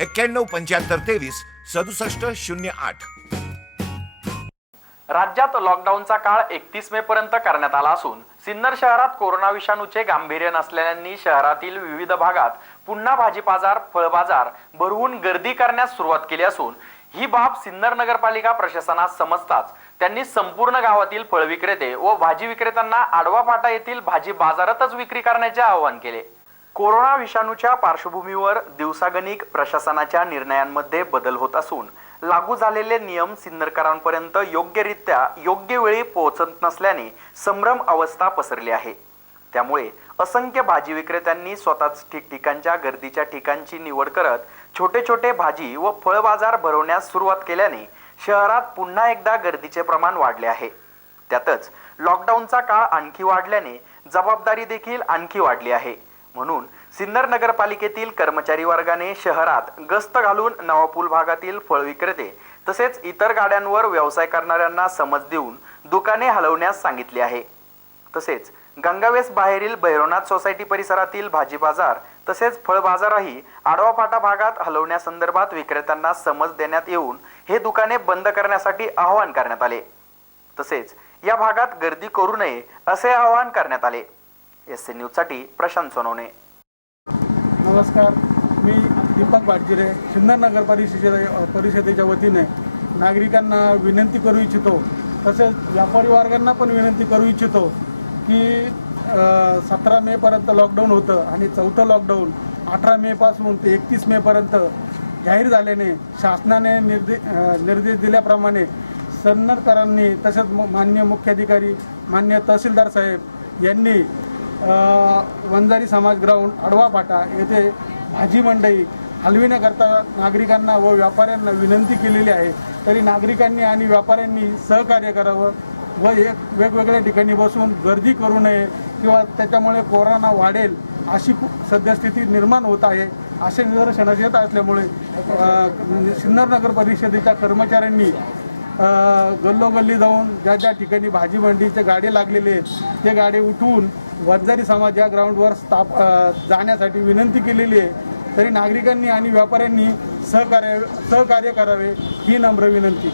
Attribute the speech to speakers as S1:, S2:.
S1: एक्क्याण्णव पंच्याहत्तर तेवीस सदुसष्ट शून्य आठ.
S2: राज्यात लॉकडाऊनचा काळ एकतीस मे पर्यंत करण्यात आला असून सिन्नर शहरात कोरोना विषाणूचे गांभीर्य नसलेल्यांनी शहरातील विविध भागात पुन्हा भाजी बाजार फळ बाजार भरवून गर्दी करण्यास सुरुवात केली असून ही बाब सिन्नर नगरपालिका प्रशासनास समजताच त्यांनी संपूर्ण गावातील फळ विक्रेते व भाजी विक्रेत्यांना आडवा फाटा येथील भाजी बाजारातच विक्री करण्याचे आवाहन केले. कोरोना विषाणूच्या पार्श्वभूमीवर दिवसागणिक प्रशासनाच्या निर्णयांमध्ये बदल होत असून लागू झालेले नियम सिन्नरकरांपर्यंत योग्यरित्या योग्य वेळी पोहोचत नसल्याने संभ्रम अवस्था पसरली आहे. त्यामुळे असंख्य भाजी विक्रेत्यांनी स्वतःच ठिकठिकाणच्या गर्दीच्या ठिकाणची निवड करत छोटे छोटे भाजी व फळ बाजार भरवण्यास सुरुवात केल्याने शहरात पुन्हा एकदा गर्दीचे प्रमाण वाढले आहे. त्यातच लॉकडाऊनचा काळ आणखी वाढल्याने जबाबदारी देखील आणखी वाढली आहे. म्हणून सिन्नर नगरपालिकेतील कर्मचारी वर्गाने शहरात गस्त घालून नवापूल भागातील फळ विक्रेते तसेच इतर गाड्यांवर व्यवसाय करणाऱ्यांना समज देऊन दुकाने हलवण्यास सांगितले आहे. तसेच गंगावेस बाहेरील भैरवनाथ सोसायटी परिसरातील भाजी बाजार तसेच फळ बाजारही आडवा फाटा भागात हलवण्यासंदर्भात विक्रेत्यांना समज देण्यात येऊन हे दुकाने बंद करण्यासाठी आवाहन करण्यात आले. तसेच या भागात गर्दी करू नये असे आवाहन करण्यात आले. एस एन न्यूजसाठी प्रशांत सोनवणे.
S3: नमस्कार. मी दीपक बाटगिरे सिन्नर नगर परिषदे परिषदेच्या वतीने नागरिकांना विनंती करू इच्छितो. तसेच व्यापारी वर्गांना पण विनंती करू इच्छितो की सतरा मेपर्यंत लॉकडाऊन होतं आणि चौथं लॉकडाऊन अठरा मेपासून ते एकतीस मेपर्यंत जाहीर झाल्याने शासनाने निर्दे निर्देश दिल्याप्रमाणे सन्नरकरांनी तसेच म- मान्य मुख्याधिकारी मान्य तहसीलदार साहेब यांनी वंजारी समाज ग्राउंड अडवा फाटा येथे भाजी मंडई हलविण्याकरता नागरिकांना व व्यापाऱ्यांना विनंती केलेली आहे. तरी नागरिकांनी आणि व्यापाऱ्यांनी सहकार्य करावं व एक वेगवेगळ्या ठिकाणी बसून गर्दी करू नये किंवा त्याच्यामुळे कोरोना वाढेल अशी खूप सद्यस्थिती निर्माण होत आहे. असे निदर्शनास येत असल्यामुळे सिन्नर नगर परिषदेच्या कर्मचाऱ्यांनी गल्लोगल्ली जाऊन ज्या ज्या ठिकाणी भाजी मंडीचे गाडे लागलेले आहेत ते गाडे उठवून वंजारी समाज या ग्राउंडवर स्थाप जाण्यासाठी विनंती केलेली आहे. तरी नागरिकांनी आणि व्यापाऱ्यांनी सहकार्य सहकार्य करावे ही नम्र विनंती.